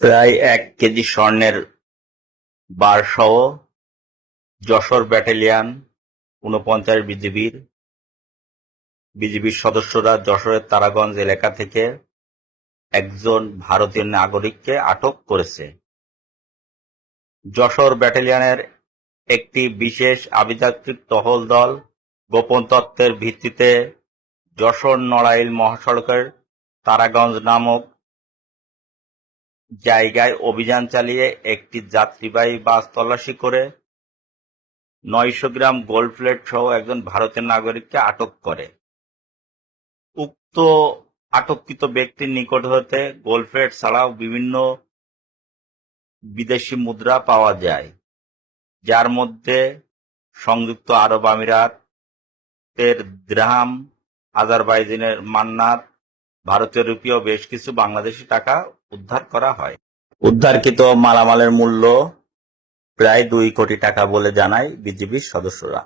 প্রায় ১ কেজি স্বর্ণের বারসহ যশোর ব্যাটালিয়ন ৪৯ বিজিবির সদস্যরা যশোরের তারাগঞ্জ এলাকা থেকে একজন ভারতীয় নাগরিককে আটক করেছে। যশোর ব্যাটালিয়নের একটি বিশেষ আভিযাত্রিক টহল দল গোপন তথ্যের ভিত্তিতে যশোর-নড়াইল মহাসড়কের তারাগঞ্জ নামক জায়গায় অভিযান চালিয়ে একটি যাত্রীবাহী বাস তল্লাশি করে ৯০০ গ্রাম গোল্ড প্লেট সহ একজন ভারতীয় নাগরিককে আটক করে। উক্ত আটককৃত ব্যক্তির নিকট হতে গোল্ড প্লেট ছাড়াও বিভিন্ন বিদেশি মুদ্রা পাওয়া যায়, যার মধ্যে সংযুক্ত আরব আমিরাতের দিরহাম, আজারবাইজানের মান্নাত, ভারতীয় রুপি ও বেশ কিছু বাংলাদেশি টাকা উদ্ধার করা হয়। উদ্ধারকৃত মালামালের মূল্য প্রায় ২ কোটি টাকা বলে জানায় বিজিবির সদস্যরা।